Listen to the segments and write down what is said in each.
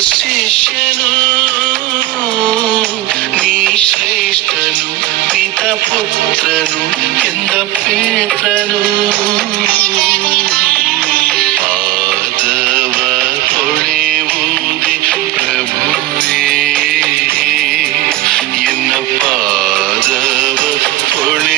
शिष्यनुशु पित पुत्र य पीतनु पादव होळे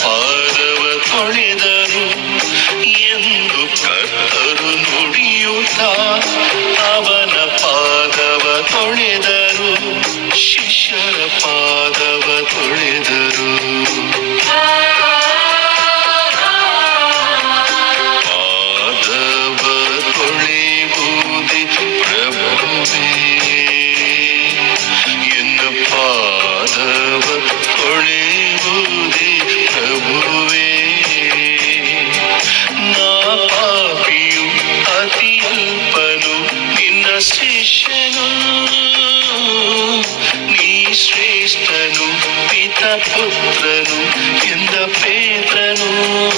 பாரவ பொழில் ശ്രേഷ്ഠനു പിതപുത്രനു എന്ത പേത്രനു